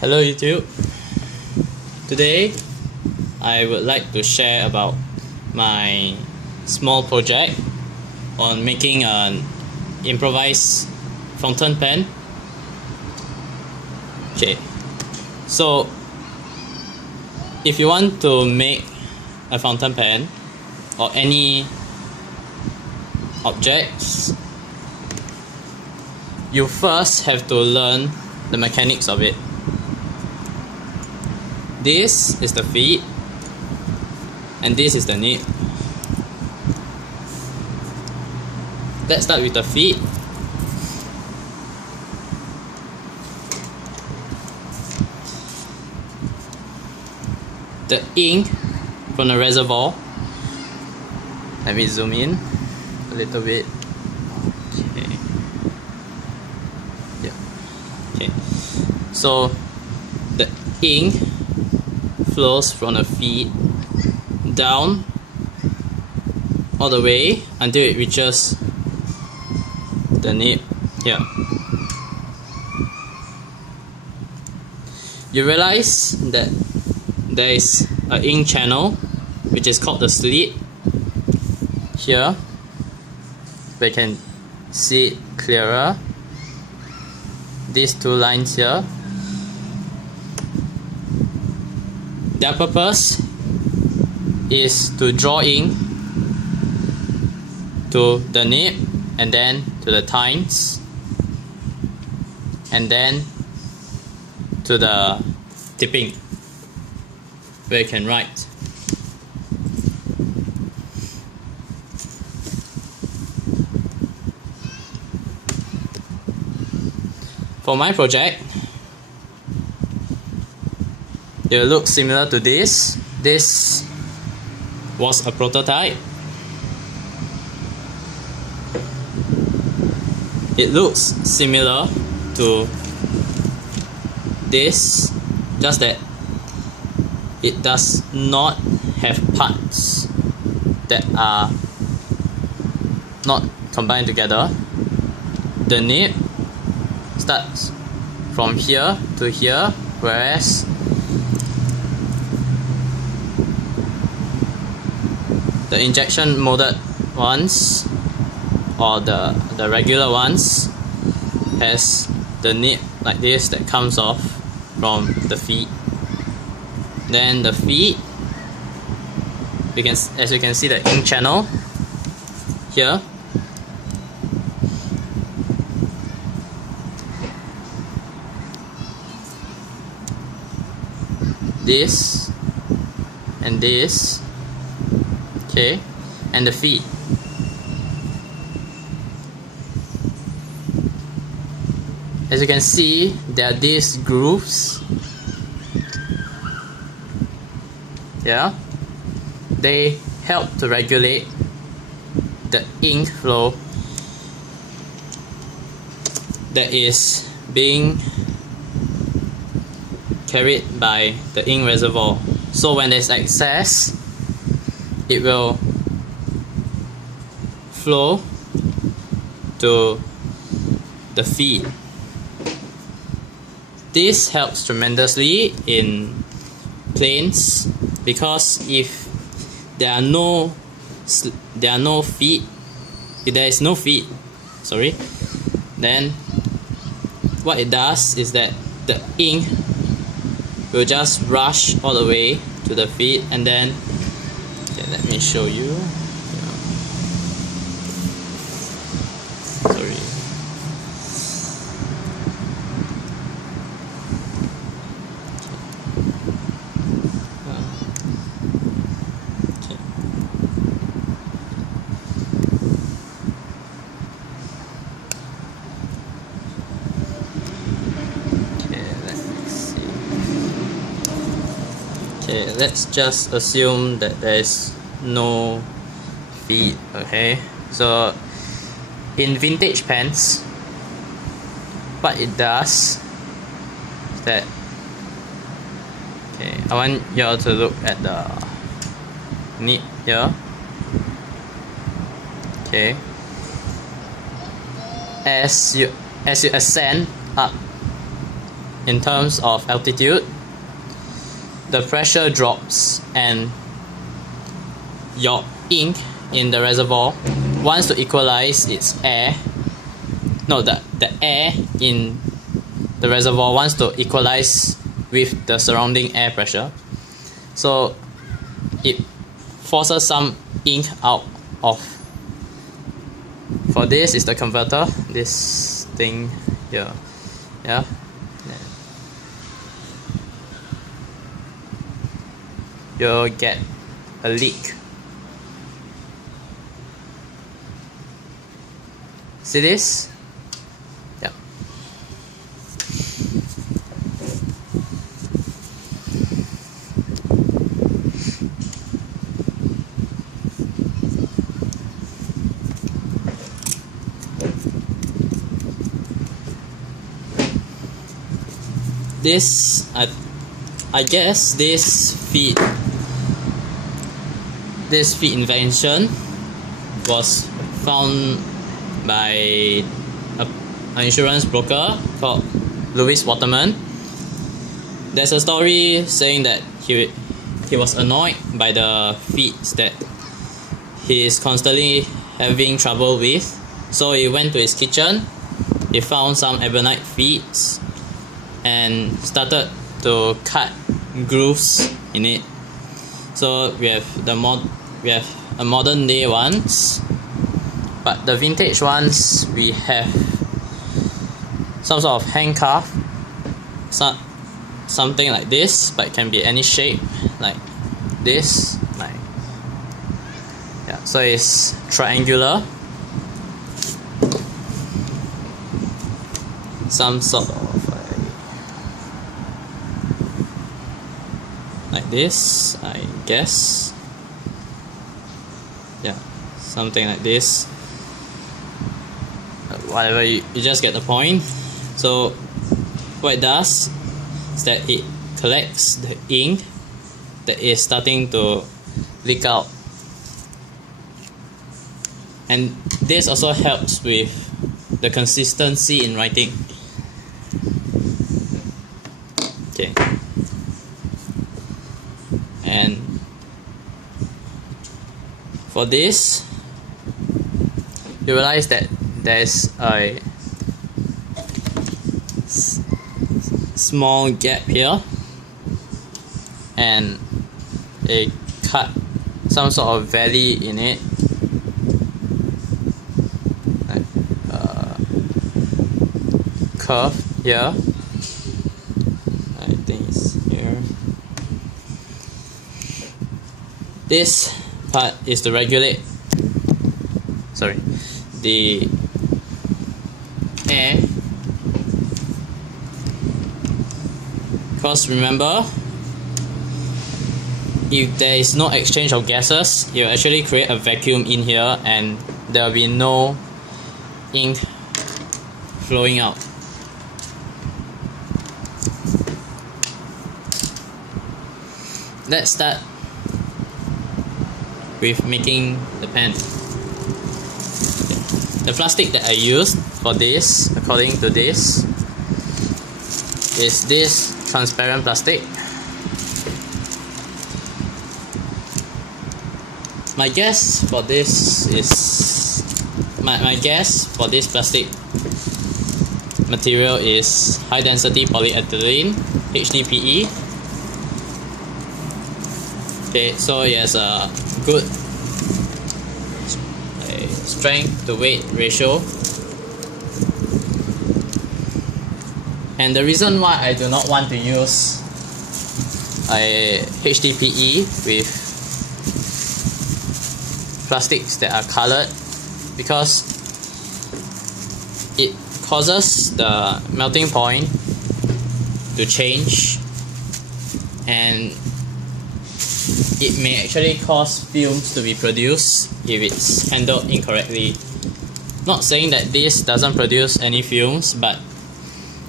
Hello YouTube. Today I would like to share about my small project on making an improvised fountain pen. Okay, so if you want to make a fountain pen or any objects, you first have to learn the mechanics of it. This is the feet and this is the nib. Let's start with the feet. The ink from the reservoir. Let me zoom in a little bit. Okay. Yeah. Okay. So the ink flows from the feet down all the way until it reaches the nib here. You realize that there is an ink channel which is called the slit here. We can see it clearer. These two lines here, their purpose is to draw ink to the nib and then to the tines and then to the tipping where you can write. For my project, it will look similar to this. This was a prototype. It looks similar to this, just that it does not have parts that are not combined together. The nib starts from here to here, whereas the injection molded ones or the regular ones has the nib like this that comes off from the feet. Then the feet, as you can see the ink channel here. This and this. Okay, and the feet. As you can see, there are these grooves. Yeah, they help to regulate the ink flow that is being carried by the ink reservoir. So when there's excess, it will flow to the feet. This helps tremendously in planes, because if there is no feet, then what it does is that the ink will just rush all the way to the feet, and then let me show you. Sorry. Okay, let's just assume that there is no feet. Okay, so in vintage pens, what it does is that, okay, I want you all to look at the nib here. Okay, as you ascend up in terms of altitude, the pressure drops and your ink in the reservoir wants to equalize its air. No, the air in the reservoir wants to equalize with the surrounding air pressure. So it forces some ink out of. For this is the converter, this thing here. Yeah. You'll get a leak. See this? Yeah. This, I guess this feed invention was found by an insurance broker called Louis Waterman. There's a story saying that he was annoyed by the feeds that he is constantly having trouble with. So he went to his kitchen, he found some ebonite feeds and started to cut grooves in it. So we have a modern day ones, but the vintage ones we have some sort of handcuff, something like this, but it can be any shape, like this, like yeah. So it's triangular, some sort of like this, I guess. Yeah, something like this. Whatever, you just get the point. So what it does is that it collects the ink that is starting to leak out, and this also helps with the consistency in writing. Okay. And for this, you realize that there's a small gap here, and a cut, some sort of valley in it, like curve here. I think it's here. This part is to regulate the air, because remember, if there is no exchange of gases, you actually create a vacuum in here and there will be no ink flowing out. Let's start with making the pen. The plastic that I used for this, according to this, is this transparent plastic. My guess for this is my guess for this plastic material is high density polyethylene, HDPE. Okay, so it has a good strength to weight ratio, and the reason why I do not want to use a HDPE with plastics that are colored, because it causes the melting point to change, and it may actually cause fumes to be produced if it's handled incorrectly. Not saying that this doesn't produce any fumes, but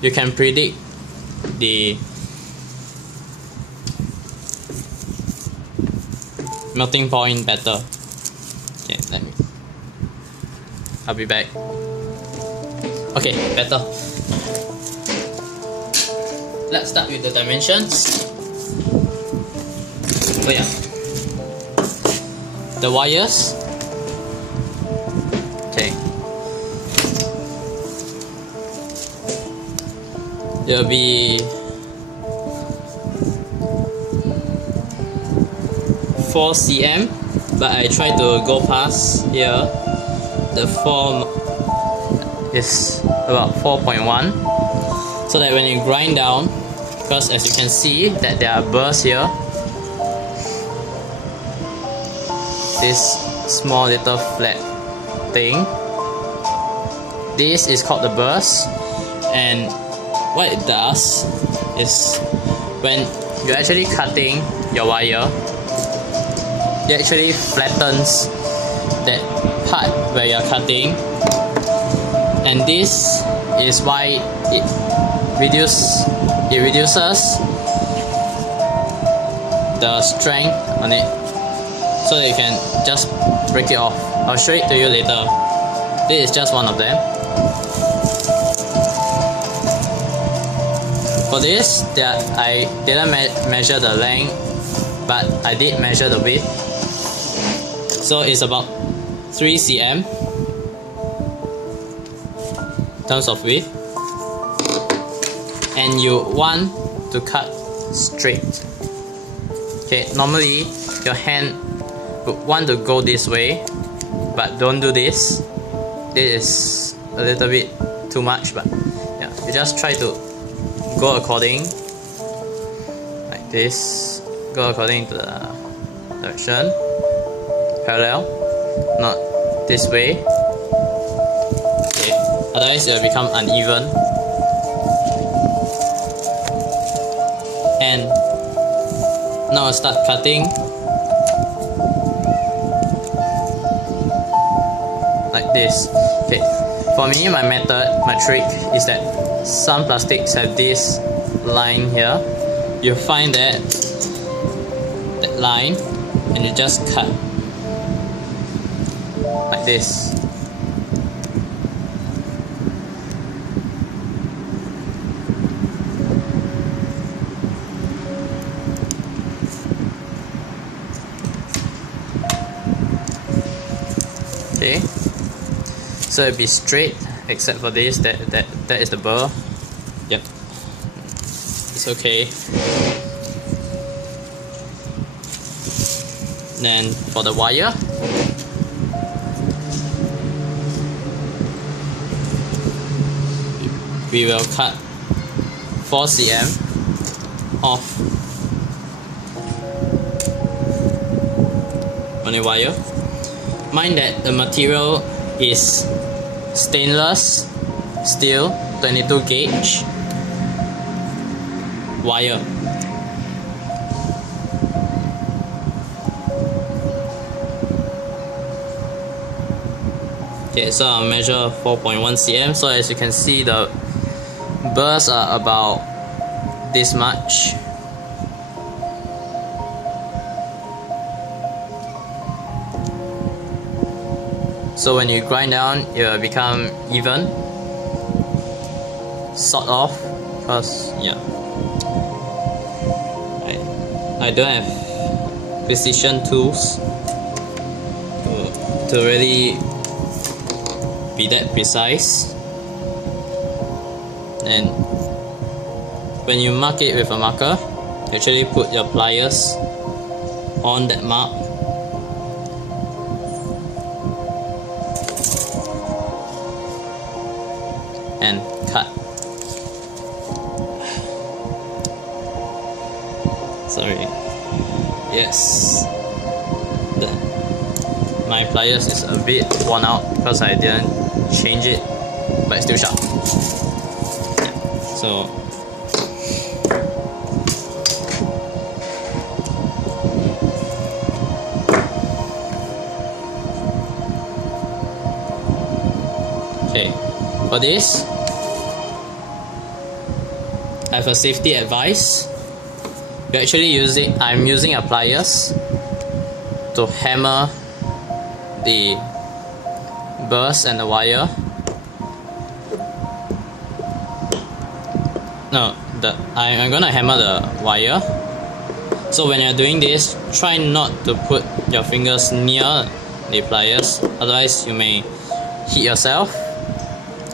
you can predict the melting point better. Okay, I'll be back. Okay, better. let's start with the dimensions. Oh yeah, the wires. Okay, there'll be 4 cm, but I try to go past here. The form is about 4.1, so that when you grind down, because as you can see that there are burrs here, this small little flat thing, this is called the burrs, and what it does is when you're actually cutting your wire, it actually flattens that part where you're cutting, and this is why it reduces the strength on it, so that you can just break it off. I'll show it to you later. This is just one of them. For this, I didn't measure the length, but I did measure the width. So it's about 3 cm in terms of width, and you want to cut straight. Okay, normally your hand would want to go this way, but don't do this. This is a little bit too much, but yeah, you just try to go according, like this, go according to the direction, parallel, not this way. Okay, otherwise it will become uneven. And now I'll start cutting like this. Okay, for me, my trick is that some plastics have this line here. You find that line, and you just cut like this. Okay, so it'll be straight except for this. That is the burr. Yep, it's okay. Then for the wire, we will cut 4 cm off on the wire. Mind that the material is stainless steel 22 gauge wire. Okay, so I'll measure 4.1 cm. So as you can see, the burrs are about this much. So when you grind down, it will become even, sort of, because yeah, I don't have precision tools to really be that precise. And when you mark it with a marker, you actually put your pliers on that mark, and cut. Sorry. Yes. My pliers is a bit worn out because I didn't change it, but it's still sharp. Yeah. So okay, for this, I have a safety advice. I'm using a pliers to hammer the burrs and the wire. no, I'm gonna hammer the wire. So when you're doing this, try not to put your fingers near the pliers, otherwise you may hit yourself.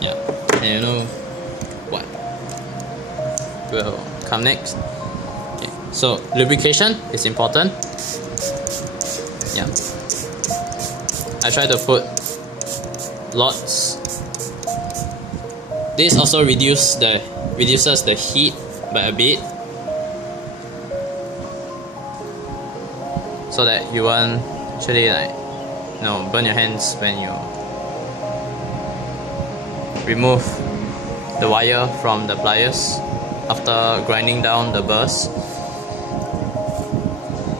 Yeah, and you know what will come next. Okay. So lubrication is important. Yeah, I try to put lots. This also reduces the heat by a bit, so that you won't actually burn your hands when you remove the wire from the pliers after grinding down the burrs.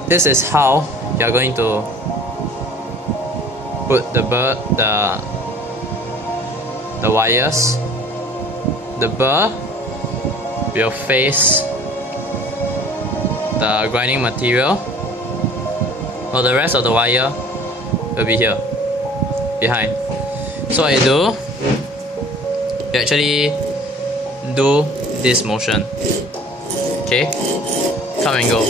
This is how you're going to put the wires. The burr will face the grinding material, while the rest of the wire will be here, behind. So what you do, you actually do this motion. Okay? Come and go.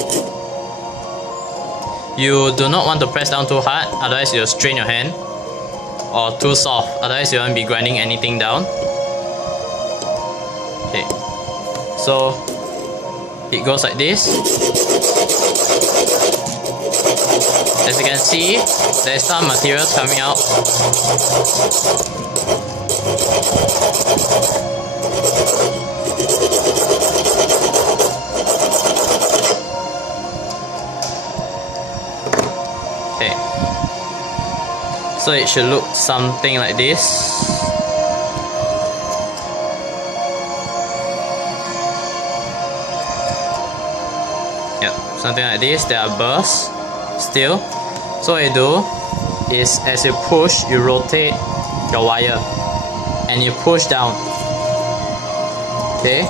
You do not want to press down too hard, otherwise you'll strain your hand, or too soft, otherwise you won't be grinding anything down. Okay, so it goes like this. As you can see, there's some materials coming out. Okay, so it should look something like this. Yep, something like this. There are burrs still. So what you do is, as you push, you rotate your wire and you push down. Okay?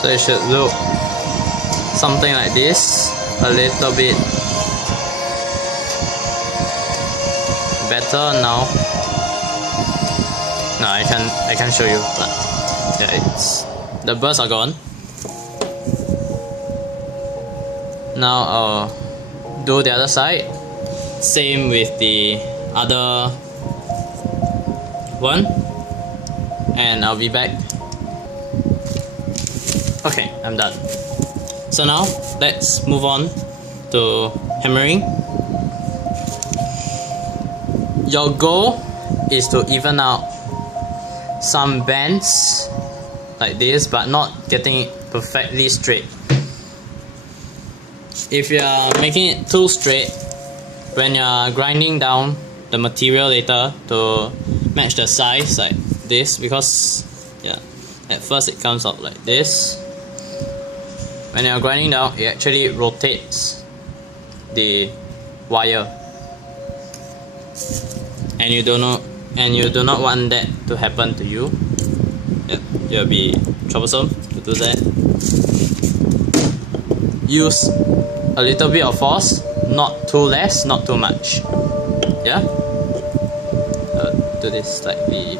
So it should look something like this, a little bit better now. No, I can't show you, but yeah, the burrs are gone. Now I'll do the other side. Same with the other one, and I'll be back. Okay, I'm done. So now let's move on to hammering. Your goal is to even out some bends like this, but not getting it perfectly straight. If you are making it too straight, when you are grinding down the material later to match the size like this, because yeah, at first it comes out like this. When you are grinding down, it actually rotates the wire, and you do not want that to happen to you. Yeah, it'll be troublesome to do that. Use a little bit of force, not too less, not too much. Yeah. Do this slightly.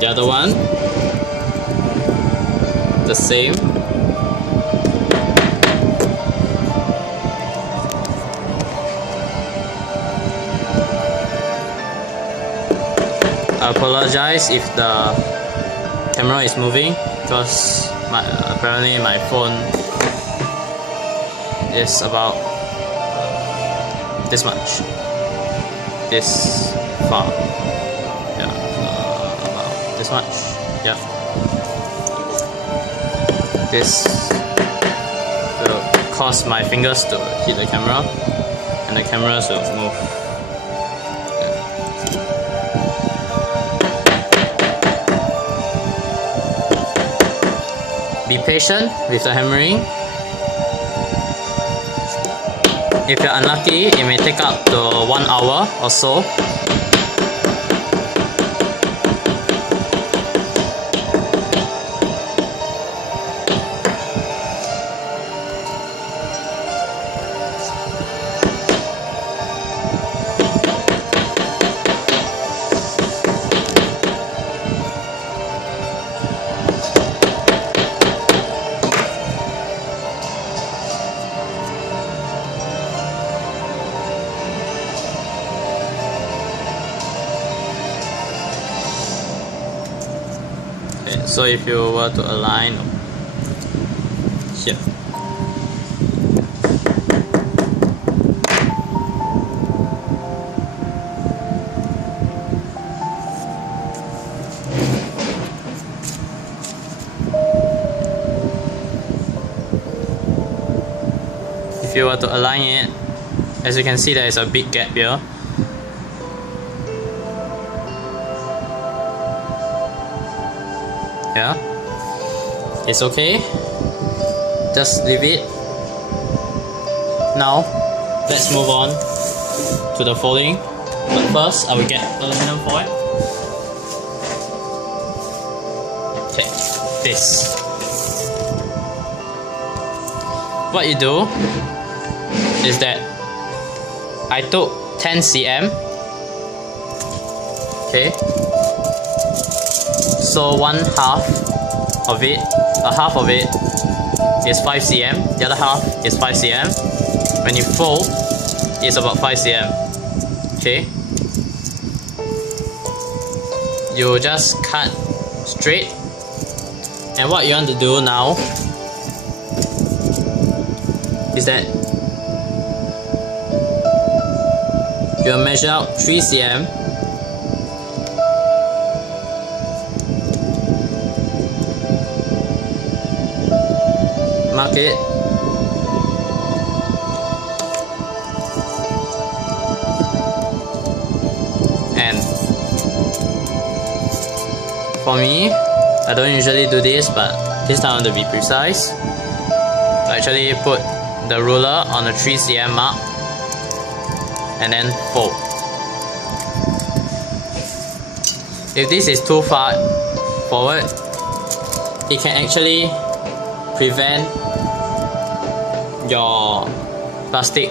The other one. the same. I apologize if the camera is moving because apparently my phone is about this much, this far, yeah, about this much, yeah. This will cause my fingers to hit the camera and the cameras will move. Be patient with the hammering. If you're unlucky, it may take up to 1 hour or so. So if you were to align here, if you were to align it, as you can see there is a big gap here. Yeah, it's okay, just leave it. Now let's move on to the folding, but first I will get aluminum foil. Okay, this. What you do is that I took 10 cm, okay, so half of it is 5 cm, the other half is 5 cm. When you fold, it's about 5 cm. Okay, you just cut straight, and what you want to do now is that you measure out 3 cm. Mark it, and for me, I don't usually do this, but this time I want to be precise. I actually put the ruler on the 3 cm mark and then fold. If this is too far forward, it can actually prevent your plastic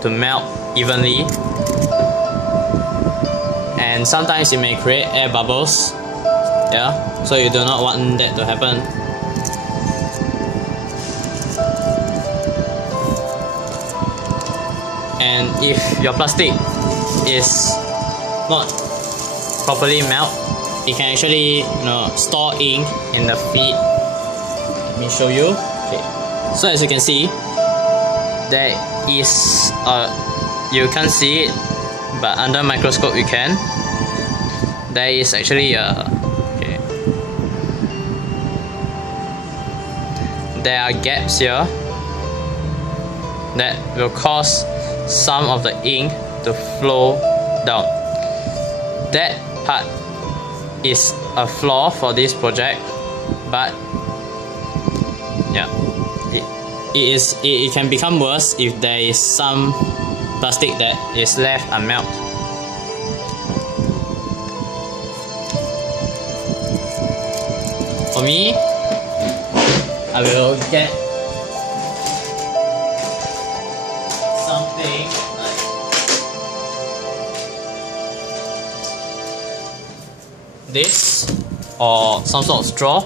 to melt evenly, and sometimes it may create air bubbles, yeah, so you do not want that to happen. And if your plastic is not properly melt, it can actually store ink in the feed. Let me show you. Okay, so as you can see, there is you can't see it, but under microscope you can. There is actually there are gaps here that will cause some of the ink to flow down. That part is a flaw for this project, but yeah, it can become worse if there is some plastic that is left unmelted. For me, I will get something like this or some sort of straw.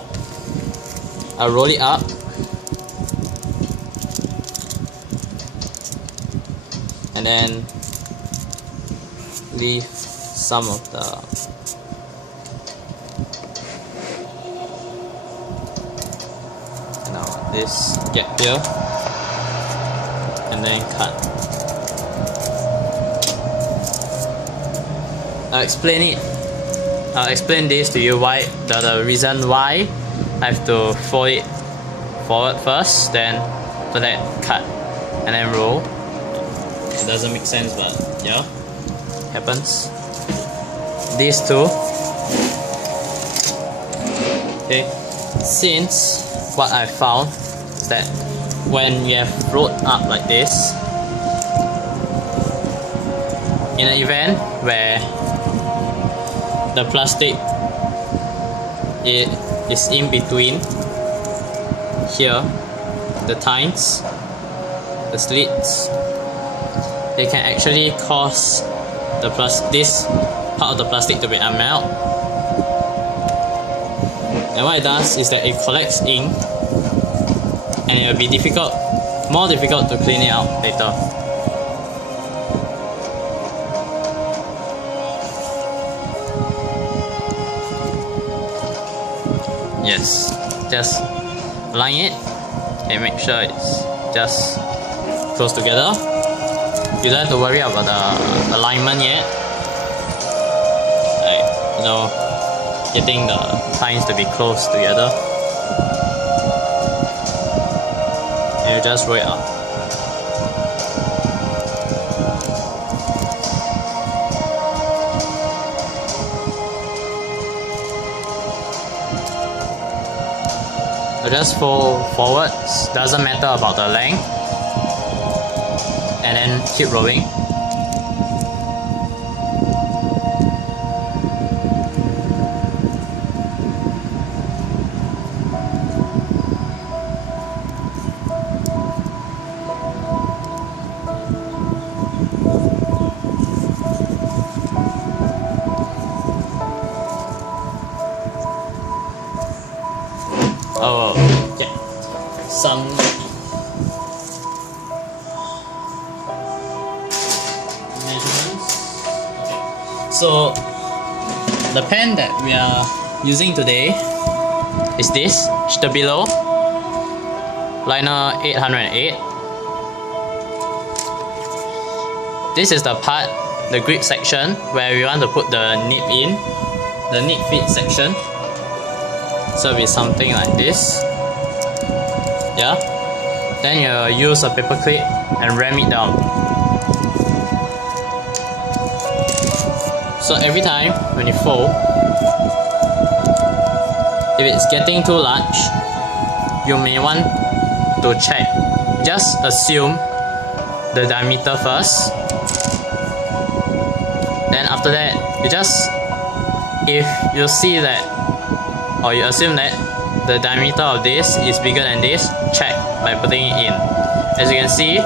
I'll roll it up. And then leave some of the this gap here, and then cut. I'll explain this to you, why the reason why I have to fold it forward first, then after that cut and then roll. It doesn't make sense, but yeah, happens. These two. Okay, since what I found is that when you have rolled up like this, in an event where the plastic is in between here, the tines, the slits, it can actually cause this part of the plastic to be unmelt. And what it does is that it collects ink, and it will be more difficult to clean it out later. Yes, just align it and make sure it's just close together. You don't have to worry about the alignment yet, like, you know, getting the tines to be close together. And you just roll it up. So just fold forwards, doesn't matter about the length, and then keep rolling. Oh, yeah, some measurements. Okay. So the pen that we are using today is this Stabilo Liner 808. This is the part, the grip section, where we want to put the nib in, the nib fit section. So it'll be something like this. Yeah. Then you use a paper clip and ram it down. So every time when you fold, if it's getting too large, you may want to check. Just assume the diameter first. Then after that, if you see that, or you assume that the diameter of this is bigger than this, check by putting it in. As you can see,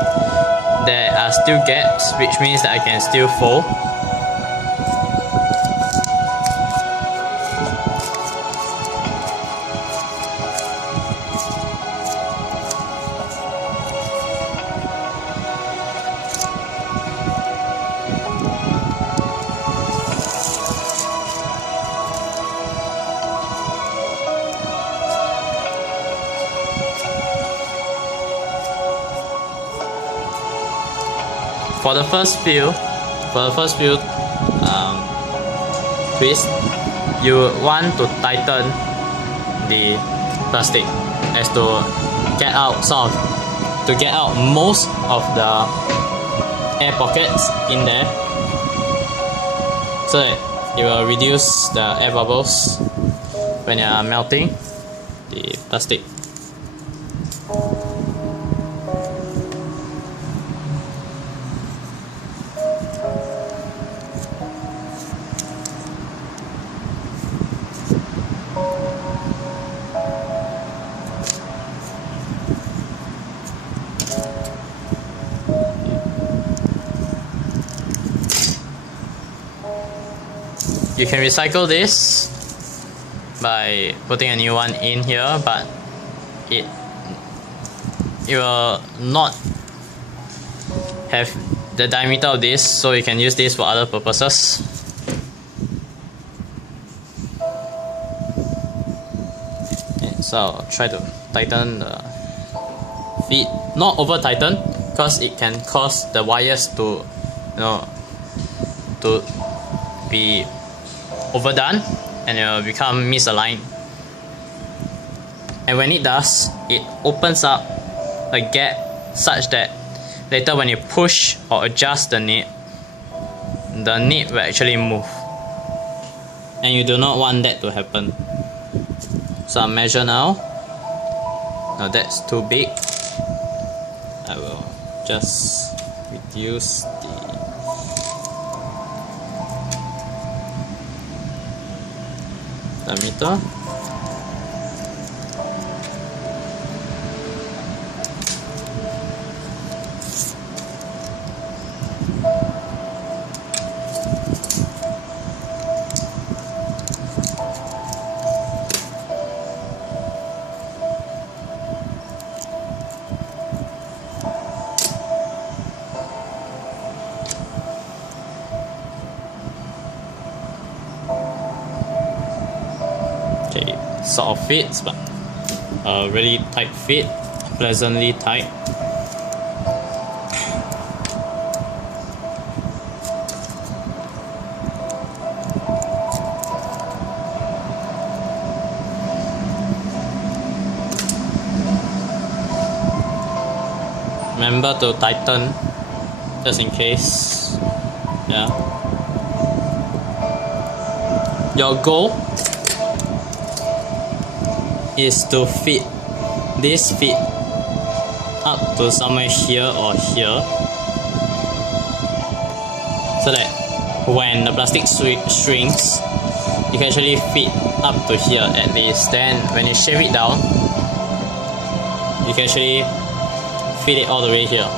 there are still gaps, which means that I can still fold. For the first few twists, you want to tighten the plastic as to get out most of the air pockets in there, so that it will reduce the air bubbles when you are melting the plastic. You can recycle this by putting a new one in here, but it will not have the diameter of this, so you can use this for other purposes. Okay, so I'll try to tighten the feet, not over tighten, because it can cause the wires to, to be overdone and it will become misaligned. And when it does, it opens up a gap such that later when you push or adjust the nib will actually move. And you do not want that to happen. So I'll measure now. Now that's too big. I will just reduce the diameter. Okay, sort of fits, but a really tight fit, pleasantly tight. Remember to tighten just in case. Yeah. Your goal is to fit this feet up to somewhere here or here, so that when the plastic shrinks, you can actually fit up to here at least. Then when you shave it down, you can actually fit it all the way here.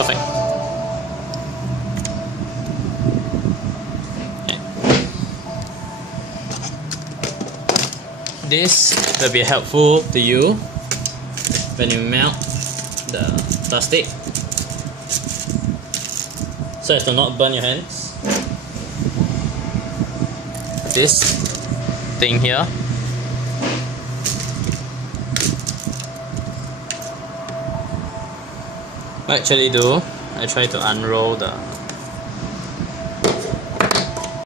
Perfect. Okay. This will be helpful to you when you melt the plastic, so as to not burn your hands. This thing here, what I actually do, I try to unroll the